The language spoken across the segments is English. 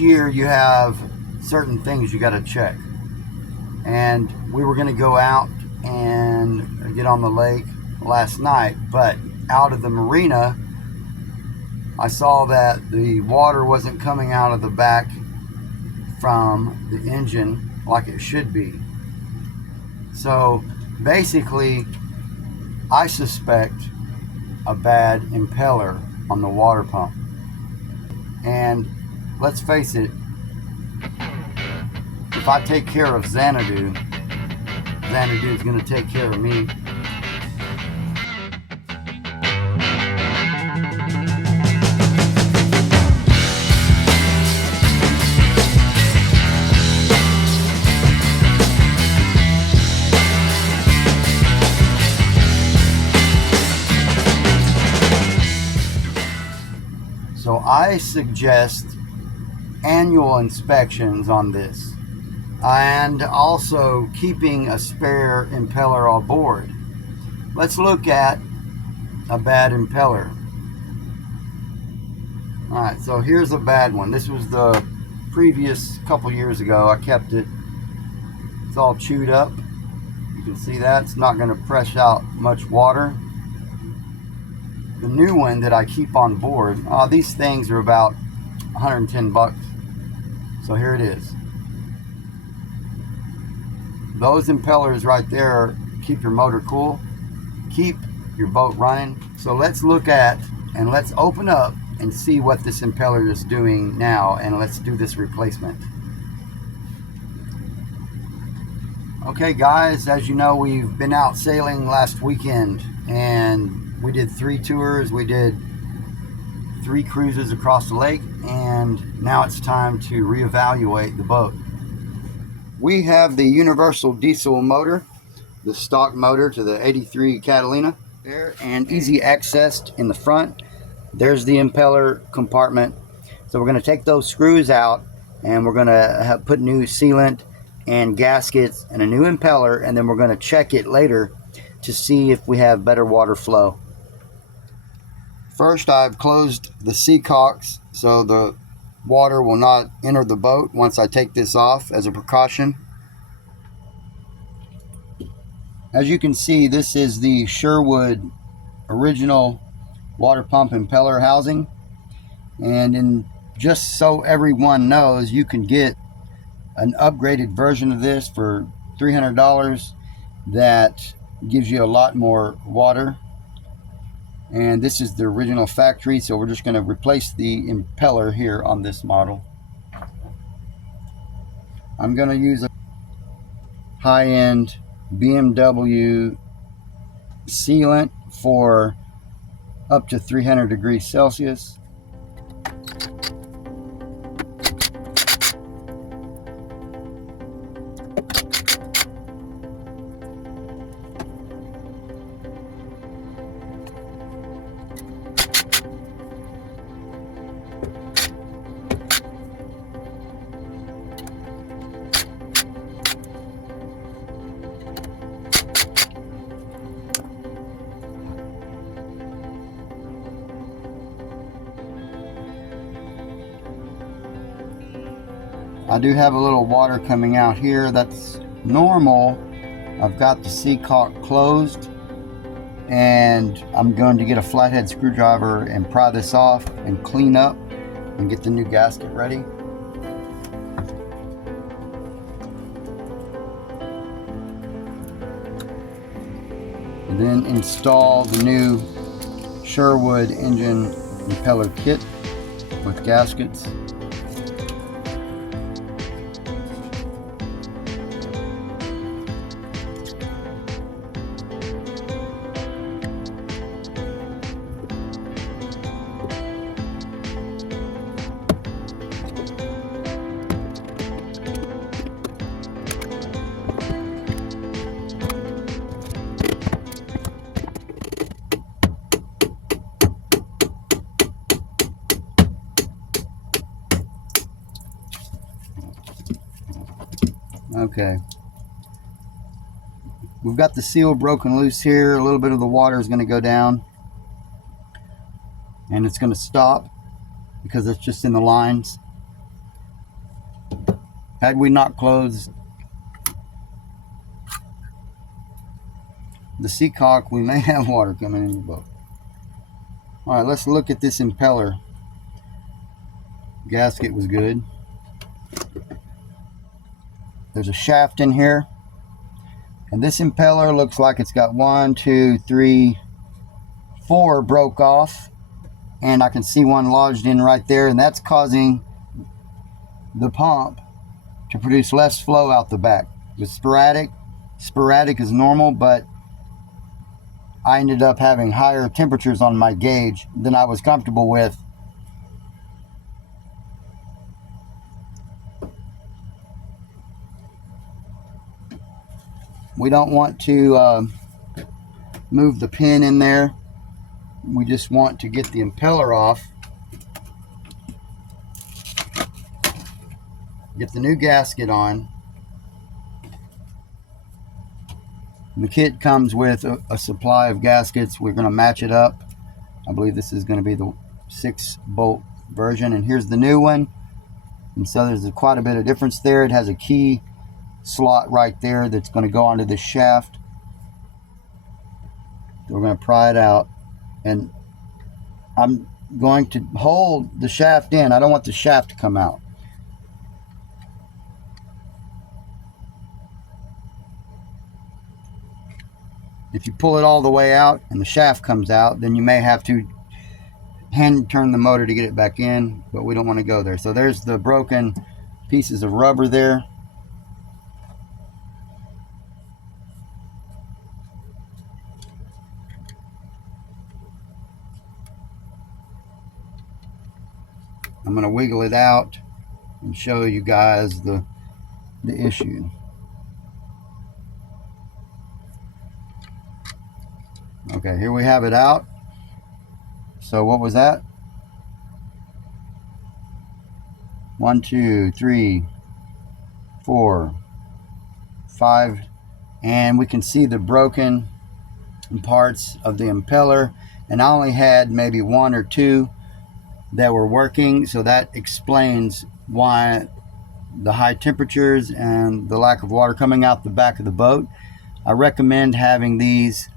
year you have certain things you got to check. And we were going to go out and get on the lake last night, but out of the marina, I saw that the water wasn't coming out of the back from the engine like it should be. So basically, I suspect a bad impeller on the water pump. And let's face it, if I take care of Xanadu, Xanadu is going to take care of me. So I suggest annual inspections on this, and also keeping a spare impeller on board. Let's look at a bad impeller. Alright, so here's a bad one. This was the previous couple years ago. I kept it. It's all chewed up. You can see that. It's not going to press out much water. The new one that I keep on board, these things are about 110 bucks. So here it is. Those impellers right there keep your motor cool, keep your boat running. So let's look at and let's open up and see what this impeller is doing now, and let's do this replacement. Okay guys, as you know, we've been out sailing last weekend and we did 3 tours, we did 3 cruises across the lake, and now it's time to reevaluate the boat. We have the universal diesel motor, the stock motor to the 83 Catalina there, and easy accessed in the front. There's the impeller compartment. So we're going to take those screws out and we're going to put new sealant and gaskets and a new impeller, and then we're going to check it later to see if we have better water flow. First, I've closed the seacocks so the water will not enter the boat once I take this off as a precaution. As you can see, this is the Sherwood original water pump impeller housing, and just so everyone knows, you can get an upgraded version of this for $300 that gives you a lot more water. And this is the original factory, so we're just going to replace the impeller here on this model. I'm going to use a high-end BMW sealant for up to 300 degrees Celsius. I do have a little water coming out here. That's normal. I've got the seacock closed, and I'm going to get a flathead screwdriver and pry this off and clean up and get the new gasket ready. And then install the new Sherwood engine impeller kit with gaskets. Okay, we've got the seal broken loose here. A little bit of the water is going to go down and it's going to stop because it's just in the lines. Had we not closed the seacock, we may have water coming in the boat. All right, let's look at this impeller. Gasket was good. There's a shaft in here, and this impeller looks like it's got 1, 2, 3, 4 broke off, and I can see one lodged in right there, and that's causing the pump to produce less flow out the back. It's sporadic is normal, but I ended up having higher temperatures on my gauge than I was comfortable with. We don't want to move the pin in there. We just want to get the impeller off. Get the new gasket on. The kit comes with a supply of gaskets. We're going to match it up. I believe this is going to be the 6-bolt version, and here's the new one. And so there's quite a bit of difference there. It has a key slot right there that's going to go onto the shaft. We're going to pry it out, and I'm going to hold the shaft in. I don't want the shaft to come out. If you pull it all the way out and the shaft comes out, then you may have to hand turn the motor to get it back in, but we don't want to go there. So there's the broken pieces of rubber there. I'm going to wiggle it out and show you guys the issue. Okay, here we have it out. So what was that? 1, 2, 3, 4, 5, and we can see the broken parts of the impeller, and I only had maybe 1 or 2 that were working, so that explains why the high temperatures and the lack of water coming out the back of the boat. I recommend having these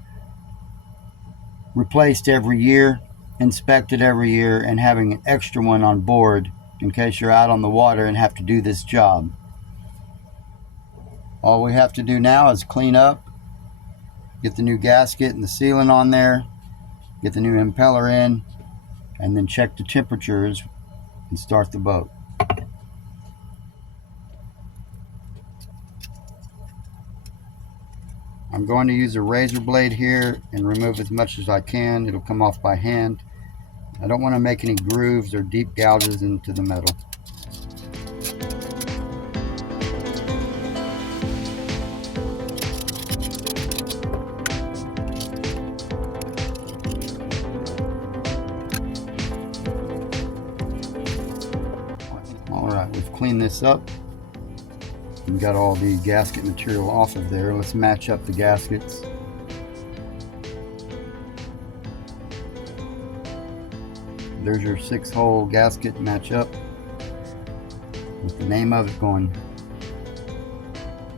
replaced every year, inspected every year, and having an extra one on board in case you're out on the water and have to do this job. All we have to do now is clean up, get the new gasket and the sealant on there, get the new impeller in, and then check the temperatures and start the boat. I'm going to use a razor blade here and remove as much as I can. It'll come off by hand. I don't want to make any grooves or deep gouges into the metal. Alright, we've cleaned this up. We got all the gasket material off of there. Let's match up the gaskets. There's your 6-hole gasket match up with the name of it going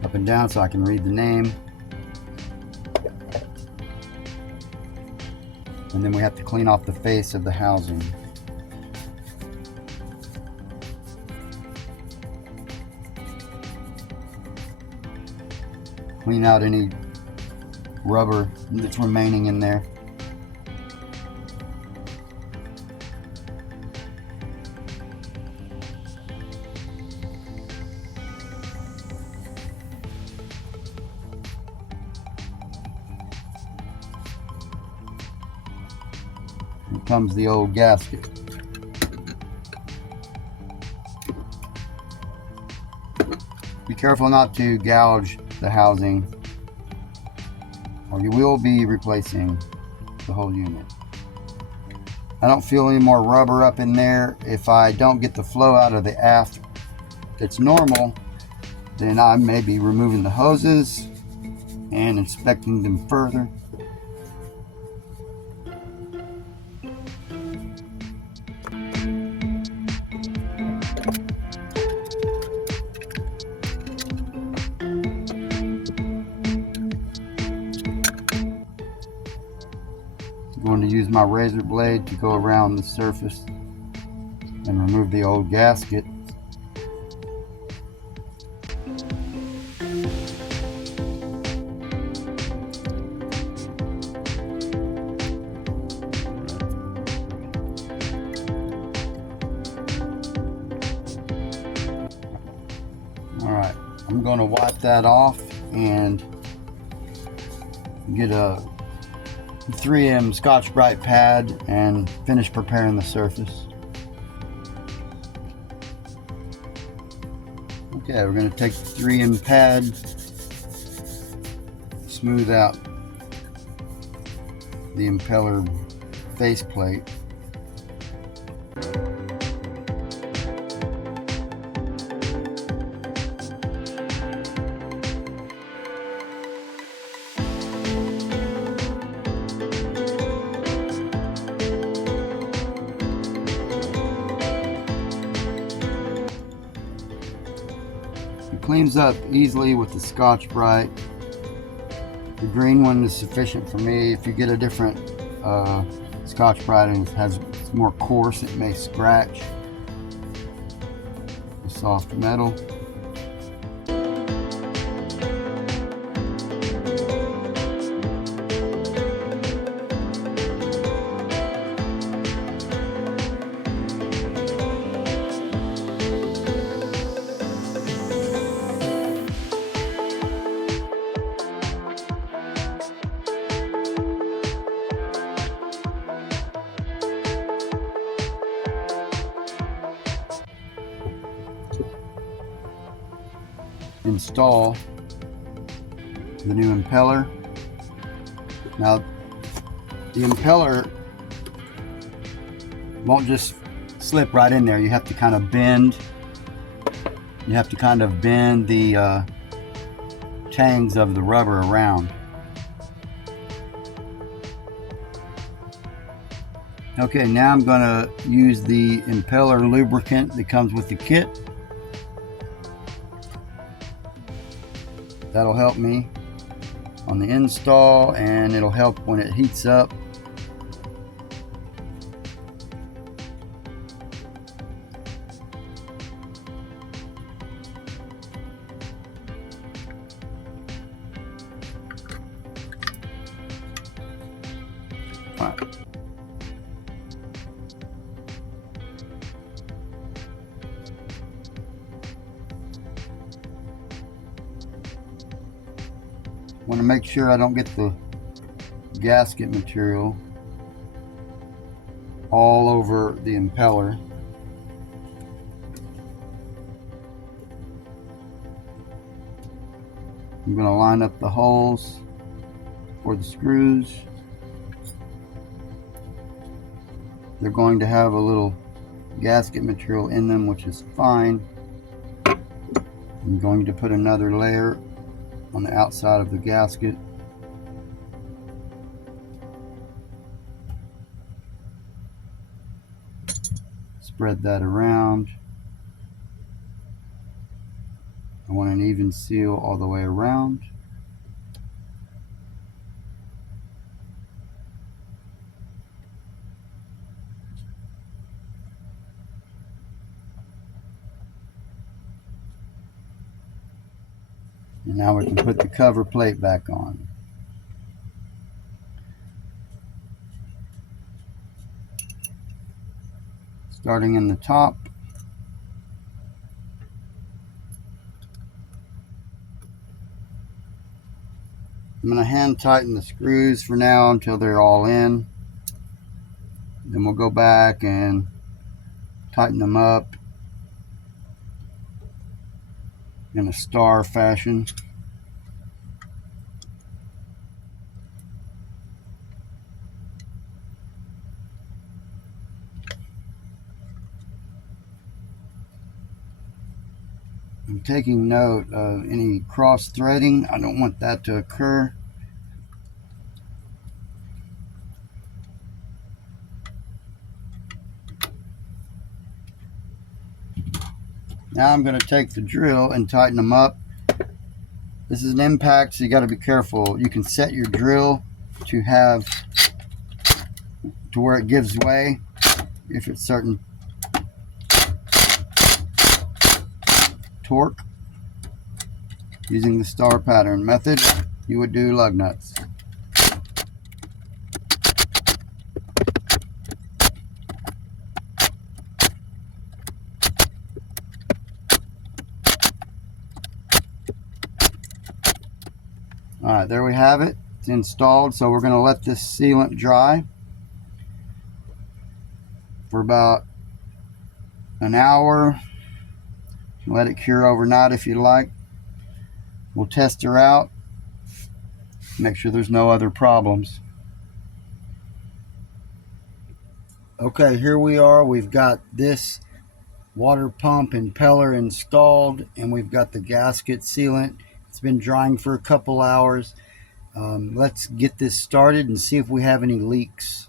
up and down so I can read the name. And then we have to clean off the face of the housing. Clean out any rubber that's remaining in there. Here comes the old gasket. Be careful not to gouge the housing, or you will be replacing the whole unit. I don't feel any more rubber up in there. If I don't get the flow out of the aft that's normal, then I may be removing the hoses and inspecting them further. going to use my razor blade to go around the surface and remove the old gasket. Alright, I'm going to wipe that off and get a 3M Scotch-Brite pad and finish preparing the surface. Okay, we're going to take the 3M pad, smooth out the impeller faceplate. It cleans up easily with the Scotch-Brite. The green one is sufficient for me. If you get a different Scotch-Brite and it's more coarse, it may scratch the soft metal. Install the new impeller. Now the impeller won't just slip right in there. You have to kind of bend the tangs of the rubber around. Okay, now I'm going to use the impeller lubricant that comes with the kit. That'll help me on the install, and it'll help when it heats up. All right. Want to make sure I don't get the gasket material all over the impeller. I'm going to line up the holes for the screws. They're going to have a little gasket material in them, which is fine. I'm going to put another layer on the outside of the gasket. Spread that around. I want an even seal all the way around. And now we can put the cover plate back on. Starting in the top. I'm going to hand tighten the screws for now until they're all in. Then we'll go back and tighten them up in a star fashion. I'm taking note of any cross threading. I don't want that to occur. Now I'm going to take the drill and tighten them up. This is an impact, so you got to be careful. You can set your drill to have to where it gives way if it's certain torque. Using the star pattern method, you would do lug nuts. Alright, there we have it. It's installed, so we're going to let this sealant dry for about an hour. Let it cure overnight if you like. We'll test her out, make sure there's no other problems. Okay, here we are. We've got this water pump impeller installed, and we've got the gasket sealant. It's been drying for a couple hours. Let's get this started and see if we have any leaks.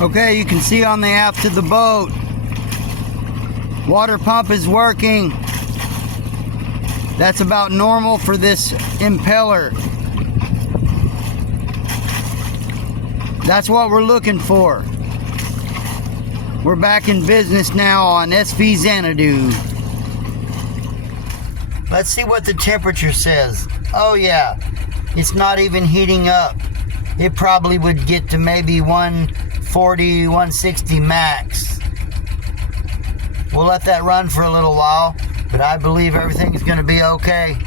Okay, you can see on the aft of the boat, water pump is working. That's about normal for this impeller. That's what we're looking for. We're back in business now on SV Xanadu. Let's see what the temperature says. Oh yeah, it's not even heating up. It probably would get to maybe 140, 160 max. We'll let that run for a little while, but I believe everything is going to be okay.